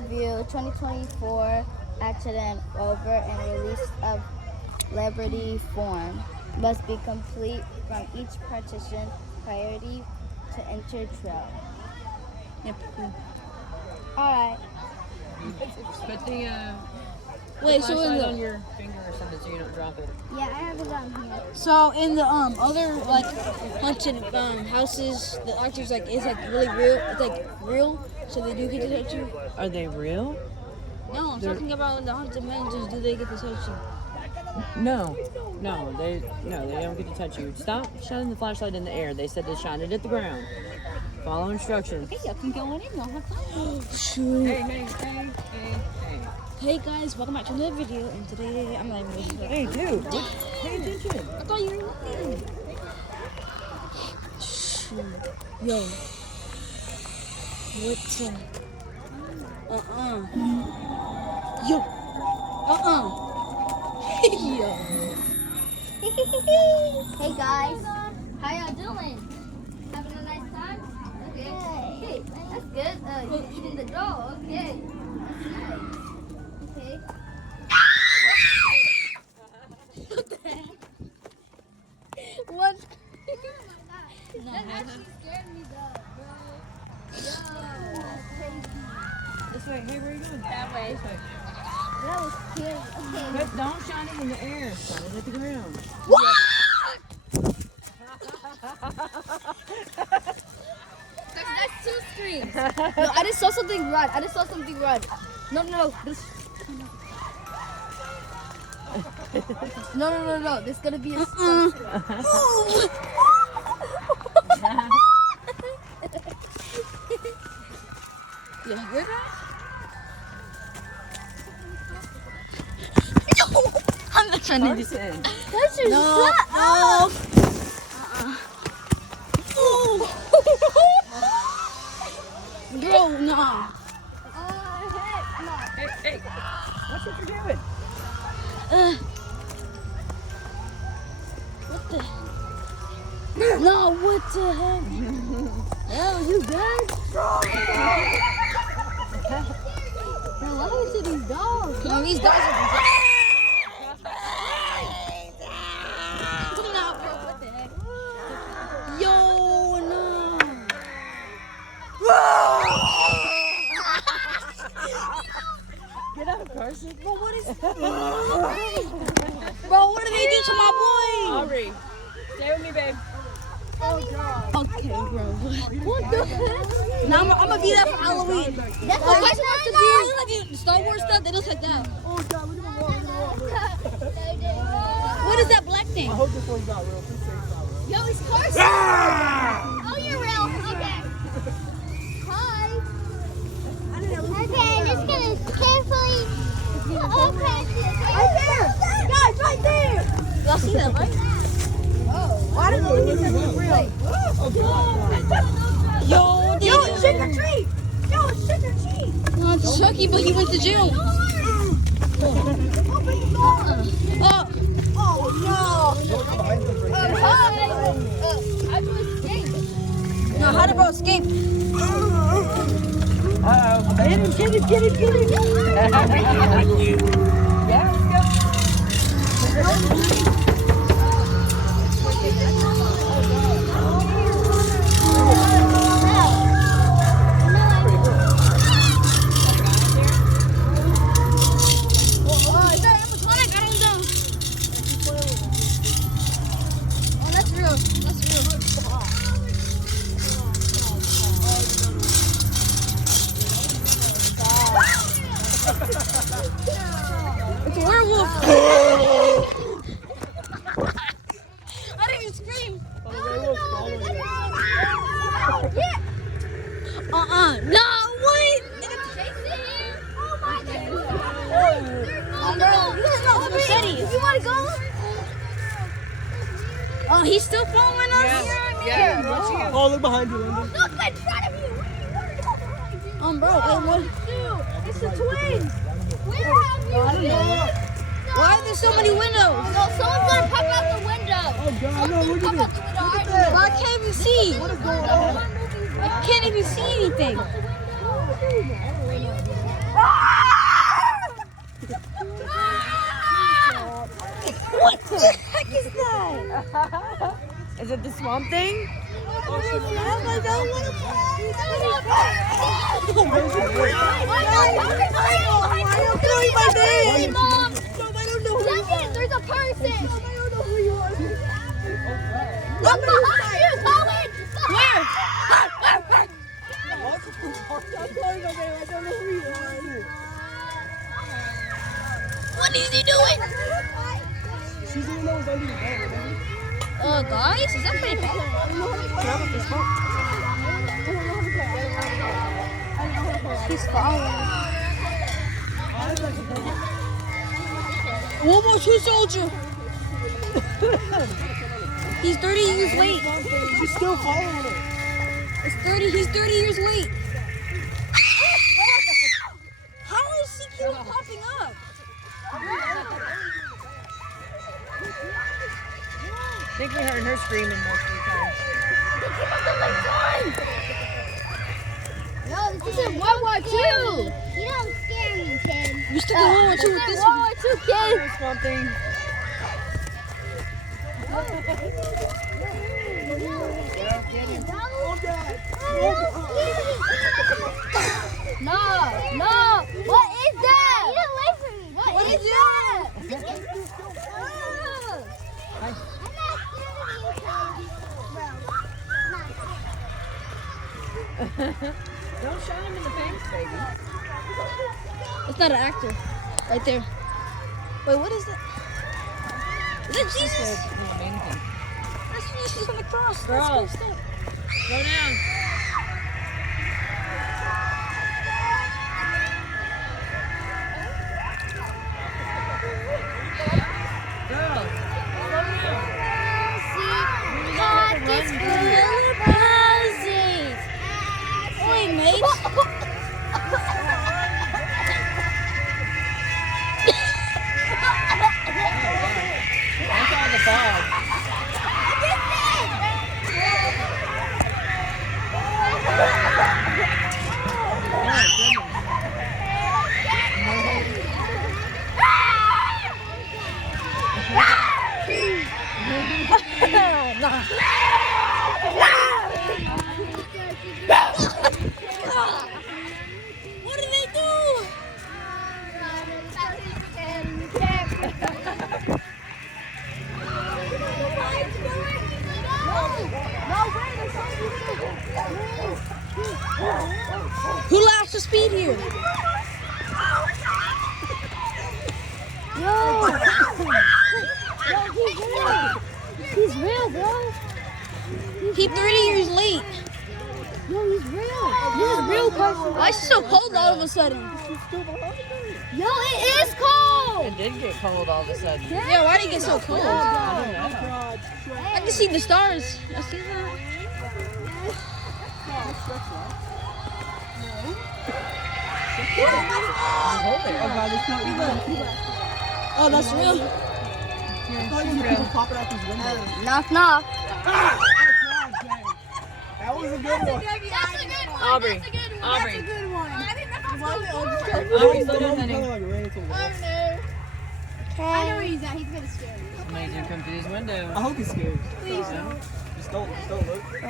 View 2024 accident over and release of Liberty form must be complete from each partition priority to enter trail. Yep. Alright. Put the flashlight on your finger or something so you don't drop it. Yeah, I have it on here. So in the other like haunted houses, the actors is really real. It's like real, so they do get to touch you. Are they real? No, I'm talking about the haunted mansions. Do they get to touch you? No, they don't get to touch you. Stop shining the flashlight in the air. They said to shine it at the ground. Follow instructions. Hey, you can go in. You'll have fun. Hey. Hey guys, welcome back to another video. And today I'm not even listening to Hey, dude, pay attention. I thought you were looking. Shoot. Yo. What's Yo. Yo. Hey guys, how y'all doing? Having a nice time? Okay. Hey, that's good. You eating the dough? Okay. That's nice. Okay. What the heck? What? No, that actually scared me though, bro. Yo, that's crazy. This way. Hey, where are you going? That way. This way. That was scary. Okay. But don't shine it in the air. Shine it at the ground. What? That's two screams. No, I just saw something run. No. This. No. There's gonna be a. You hear that? I'm not trying to do Carson. That's your No. Bro, no. heck no. Hey. Watch what you're doing. What the? No, what the heck? Oh, you good? Bro, what happened to these dogs? No, these dogs are No, bro, what the heck? Yo, no. Get up, Carson. Bro, what is Bro, what did they do to my boy? Aubrey, stay with me, babe. Okay, bro. What the heck? Now I'm gonna be there for Halloween. That's Oh, what guys supposed to be like Star Wars stuff. They look like that. Oh God, look at the wall. What is that black thing? I hope this one's not real. Please say it's not real. Yo, it's Carson. Oh, you're real. Okay. Hi. Okay, just gonna carefully open. Right there, guys, right there. Y'all see that, right? Why did you think that was real? Yo, Yo, it's trick or treat. Yo, it's trick or treat. No, it's Chucky, but he went to jail. Oh no. How do you escape? No, how did bro escape? Uh-oh. Get it. Yeah, let's go. Is that animatronic? I don't know. Oh, that's real. It's a werewolf. I didn't even scream. No, wait. You want to go? Oh, he's still following us? Yeah. Oh, look behind you, Linda. Look in front of you. Bro, wait, what? It's the twins. Where have you been? Why are there so many windows? No, someone's gonna pop out the window. Oh, God, no, look at this. But I can't even see. What is going on? I can't even see anything. Are you in there? Swamp Thing? There's a person. Look behind you, Cohen. Where? What is he doing? She's the one that was under the bed. Guys, is that pretty bad? He's following. One more two soldier. He's 30 years late. She's still following it. He's 30 years late. How is he keep popping up? I think we heard her screaming most of the time. No, this is World War II. You don't scare me, kid. We still in World War II with this World one. War II, kid. Swamp Thing. No. What is that? Get away from me. What is that? Don't shot him in the face, baby. It's not an actor. Right there. Wait, what is that? Is that Jesus? That's Jesus on the cross. Girl. That's messed up. Go down. Girl. Pockets full of posies. Oi, mate. That's all the fog. What did they do? Who lost the speed here? He's real, bro. He's 30 years late. Yo, he's real. This is real person. Why is it so cold all of a sudden? Yo, it is cold. It did get cold all of a sudden. Yeah, why did it get so cold? I don't know. I can see the stars. I see that. Oh, that's real. Knock, knock. That was a good one. That's a good one. Aubrey. That's a good one. Aubrey. That's a good one. Aubrey, slow down, honey. I know where he's at. He's gonna scare me. Somebody did come through these windows. I hope he's scared. Please don't. Just don't look. I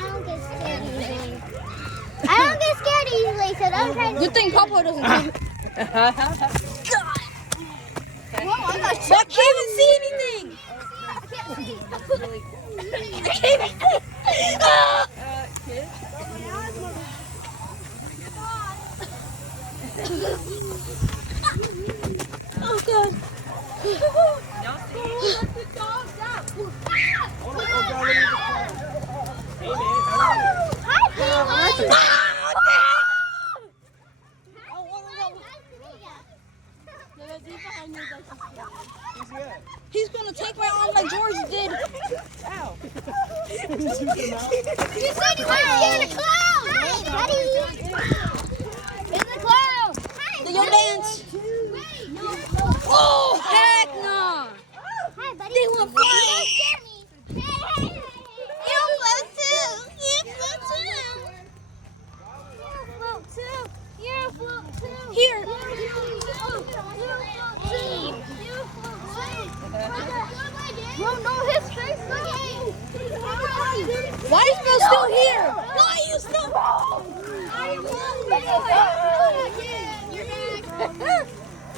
don't get scared easily. I don't get scared easily, so don't try to. Good thing Papa doesn't come. Whoa, I'm not I can't even see anything. I can't see. I can't even see. Ah! Oh, God. He's gonna take my arm like George did. You said you weren't scared of clowns! Hi, buddy! It's a clown! Hi, Do your dance. Wait, no. Oh, heck no. Hi, buddy. They want fly. Don't scare me. Hey. You float too. You float too. You float too. You float too. Here. You float too. You float too. Bro, no, his face. Look at you. I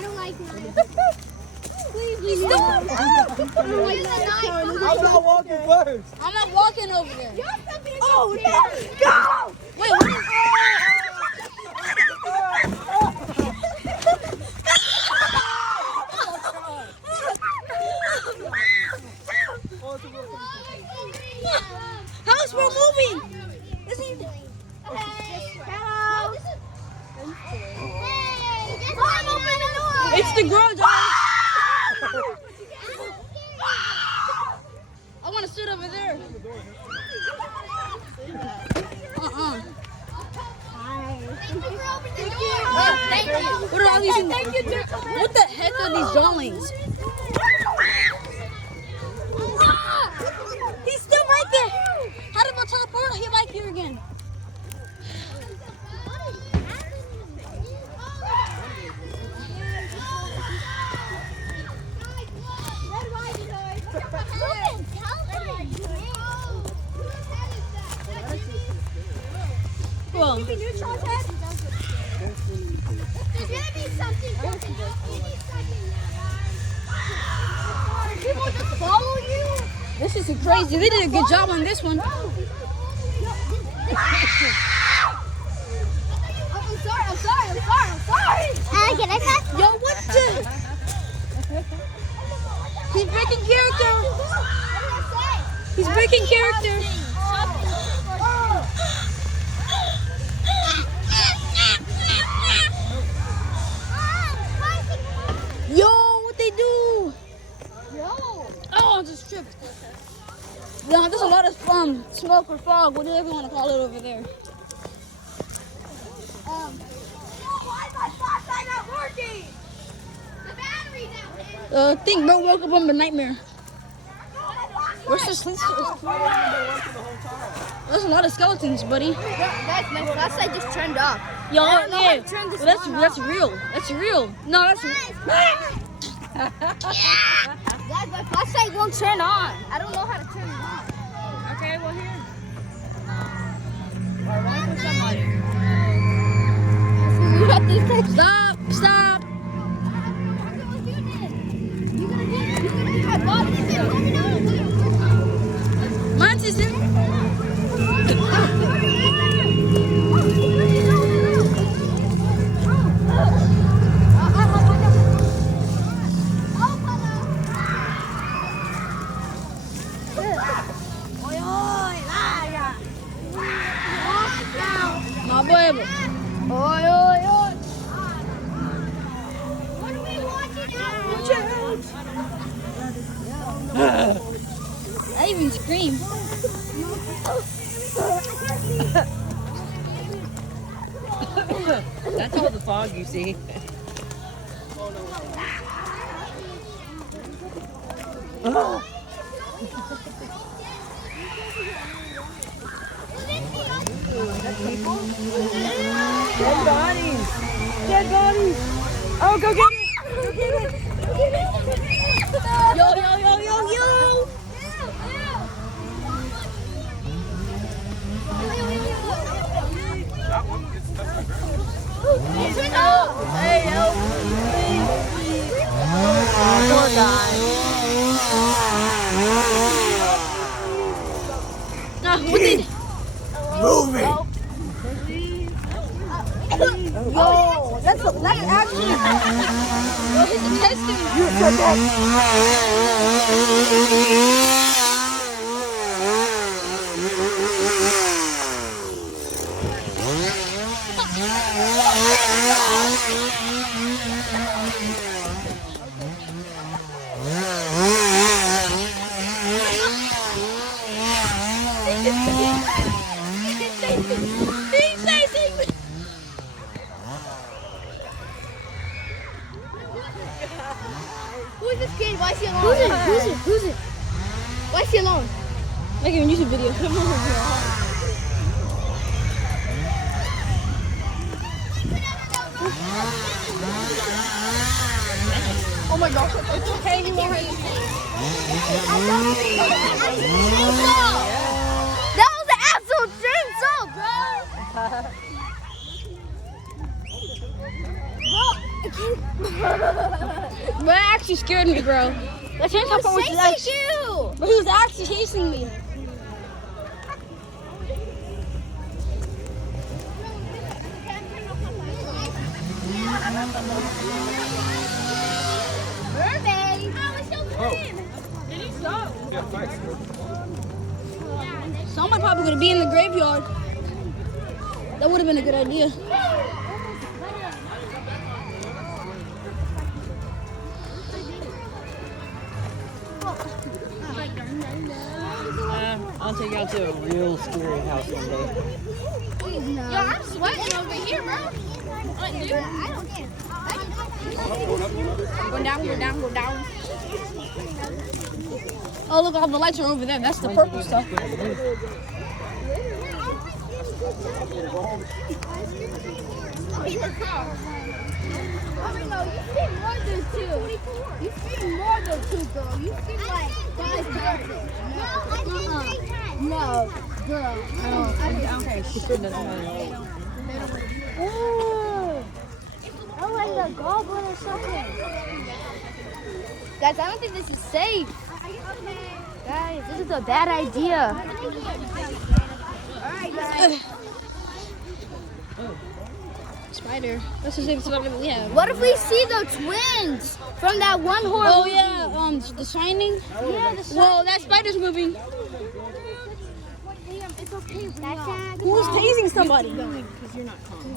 don't like mine. Please stop. I'm not walking first. I'm not walking over there. Oh, let's go! Wait, what is House, we're moving. Hello. Hey, Mom, open the door. It's the garage. I want to sit over there. Thank you. What are all these? What the heck are these darlings? He's still right there. How did I teleport him back here again? Well, There's gonna be something. People just follow you. this is crazy. They did a good job on this one. I'm sorry. Can I pass? Yo, what the? He's breaking character. He's breaking character. Yo, what they do? Oh, I just tripped. Yeah, there's a lot of smoke or fog, whatever you want to call it over there. Why is my flashlight not working? The battery's out. I think bro woke up from a nightmare. Where's the sleep? There's a lot of skeletons, buddy. Guys, my flashlight just turned off. Yo, I don't know how yeah. to turn this Well, that's on real. That's real. No, that's Guys, my flashlight won't turn on. I don't know how to turn it on. Okay, well here. Stop. Mine's isn't. My baby. Oi. What are we watching out? I even scream. That's all the fog you see. Dead bodies! Dead bodies! Oh, go get it! Go get it! Yo. Hey, help! Poor guy. What did? Move it. Yo, that's actually. Yo, he's testing me. You said that. Who's this kid? Why is he alone? Who's it? Why is he alone? Making a YouTube video. Oh my gosh, it's okay. He won't hurt you. That was an absolute chainsaw, bro. That actually scared me, bro. That chainsaw part was actually, you! but he was actually chasing me. Mermaid! Yeah, thanks. Somebody probably gonna be in the graveyard. That would have been a good idea. I'll take you out to a real scary house one day. Yo, I'm sweating over here, bro. I don't care. Go down, go down, go down. Oh, look, all the lights are over there. That's the purple stuff. No, you seem more than two. You seem more than two, girl. You seem like 5 something. No, girl. Okay, shit doesn't matter. Ooh. I like a goblin or something. Guys, I don't think this is safe. Guys, this is a bad idea. Alright, guys. Spider. That's the same spider we have. What if we see the twins from that one horror Oh, movie? yeah, The Shining. Yeah, the Well, that spider's moving. It's okay. Who's tasing somebody? Because you're not calm.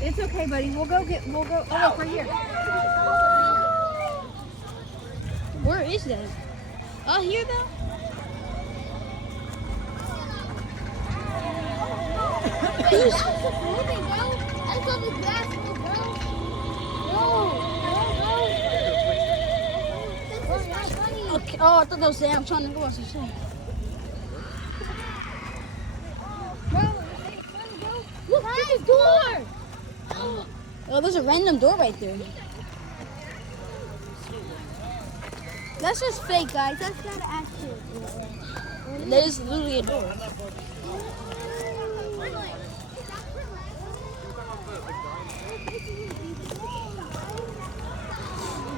It's okay, buddy. We'll go. Oh, look, right here. Where is that? Oh, here though? It's moving, bro. That's on the grass, bro. No. This is not funny. Okay. Oh, I thought that was Sam. I'm trying to go on some shit. Look, there's a door. Oh, there's a random door right there. That's just fake, guys. That's not actual. There's literally a door.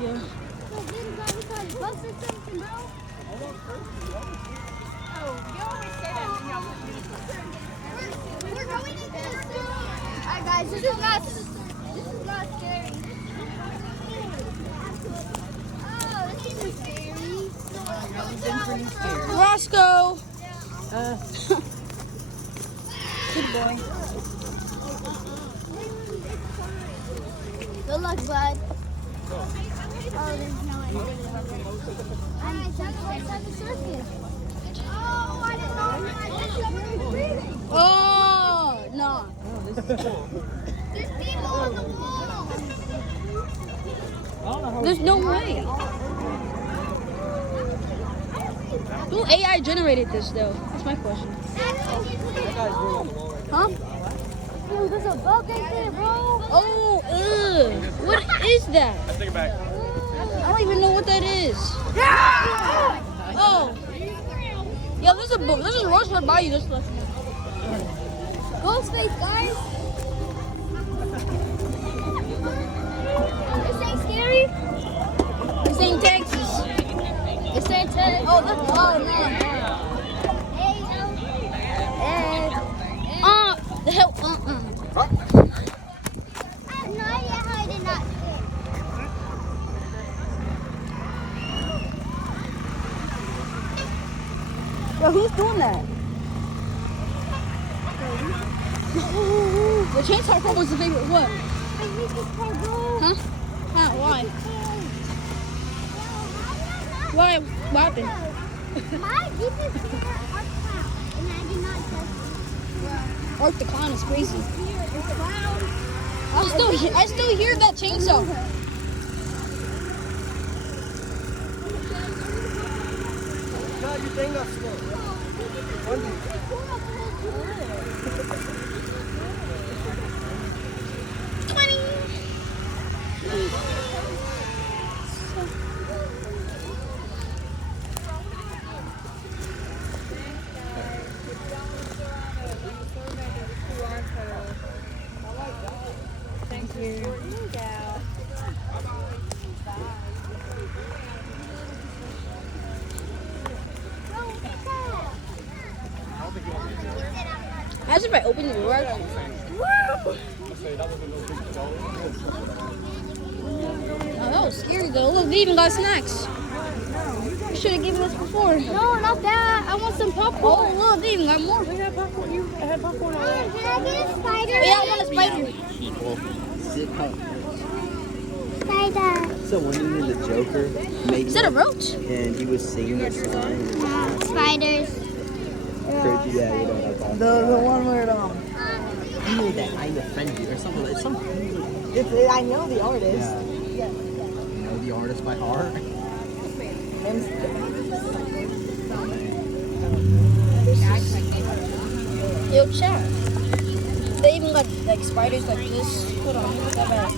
Yeah. We're going into the store. Alright, guys, this is not scary. Oh, this is scary. Roscoe. Good boy. Good luck, bud. Oh, there's no activity. I'm inside the circus. Oh, I didn't know. I didn't know we were breathing. Oh, no. There's people on the wall. There's no way. Who AI generated this though? That's my question. Huh? Dude, there's a bug right there, bro. Oh, what is that? Let's take it back. I don't even know what that is. Oh. Yeah, there's a roach right by you. Just left. Ghostface, guys. This ain't scary. This ain't Texas. This ain't Texas. Oh, look. Oh, no. Hey, The hell. I have no idea how I did not Yo, who's doing that? The chainsaw part was the favorite. What? Huh? Why? Why? What happened? My deepest fear are clowns, and I did not touch them. Art the clown is crazy. Fear is clowns. I still hear that chainsaw. God, you think that's slow. Imagine if I opened the door. Oh, that was scary though. Look, they even got snacks. You should have given us before. No, not that. I want some popcorn. Oh, look, they even got more. We had popcorn. You had popcorn already. Can I get a spider? Yeah, I want a spider. People sit up. Spider. So one dude in the Joker made Is that a roach? and he was singing a song. Spiders. Crazy, yeah, you know what I'm talking The one where He made that I offend you or something. It's some. I know the artist. Yeah. You know the artist by heart. Yo, chat. They even got like spiders like this. Hold on, look at that.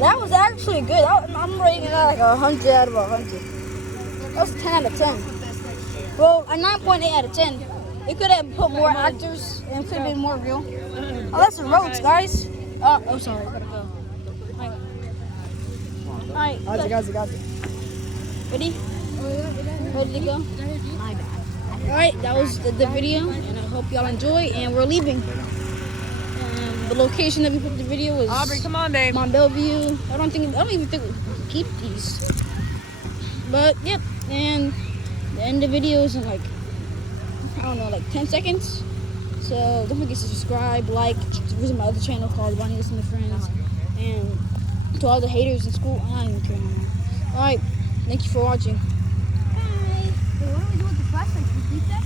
That was actually good. I'm rating it at like 100 out of 100. That was 10 out of 10. Well, a 9.8 out of 10. They could have put more actors and it could have been more real. Oh, that's a roach, guys. Oh, sorry. I gotta go. Alright. Got you. Ready? Ready to go? Alright, that was the video, and I hope y'all enjoy, and we're leaving. The location that we put the video was Aubrey, come on, babe. Mount Bellevue. I don't even think we can keep these. But, yep, and the end of the video is in like, I don't know, like 10 seconds. So don't forget to subscribe, like, visit my other channel called Bonnie Listen to Friends, and to all the haters in school, I don't even care anymore. Alright, thank you for watching. Hey, what do we do with the flashlights? Can we keep that?